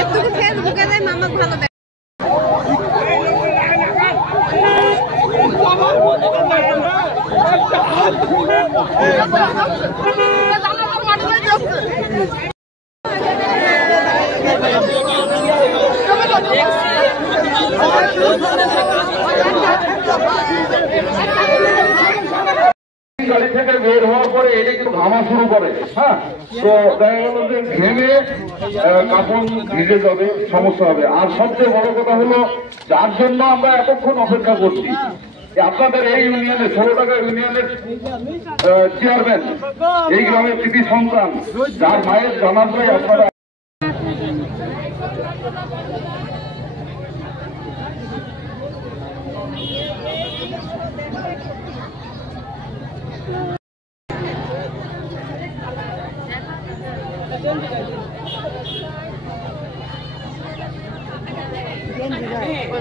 একটু ফেসবুকে যাই মামা ভালো দেয়। গাড়ি থেকে বের হওয়ার পরে এটা কিন্তু ঘামা শুরু করে, হ্যাঁ, তো দেখা গেল যে ঘেমে কাপড় ভিজে যাবে, সমস্যা হবে। আর সবচেয়ে বড় কথা হলো যার জন্য আমরা এতক্ষণ অপেক্ষা করছি, আপনাদের এই ইউনিয়নে 16 টাকা ইউনিয়নের চেয়ারম্যান, এই গ্রামের কৃতি সন্তান, যার মায়ের জানাজায় আপনারা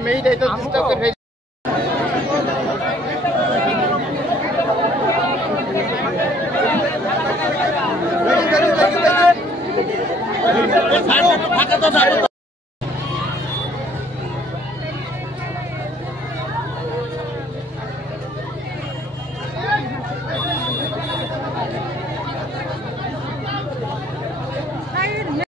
মেয়েটাই তো ডিস্টার্ব করে ফাঁকা তো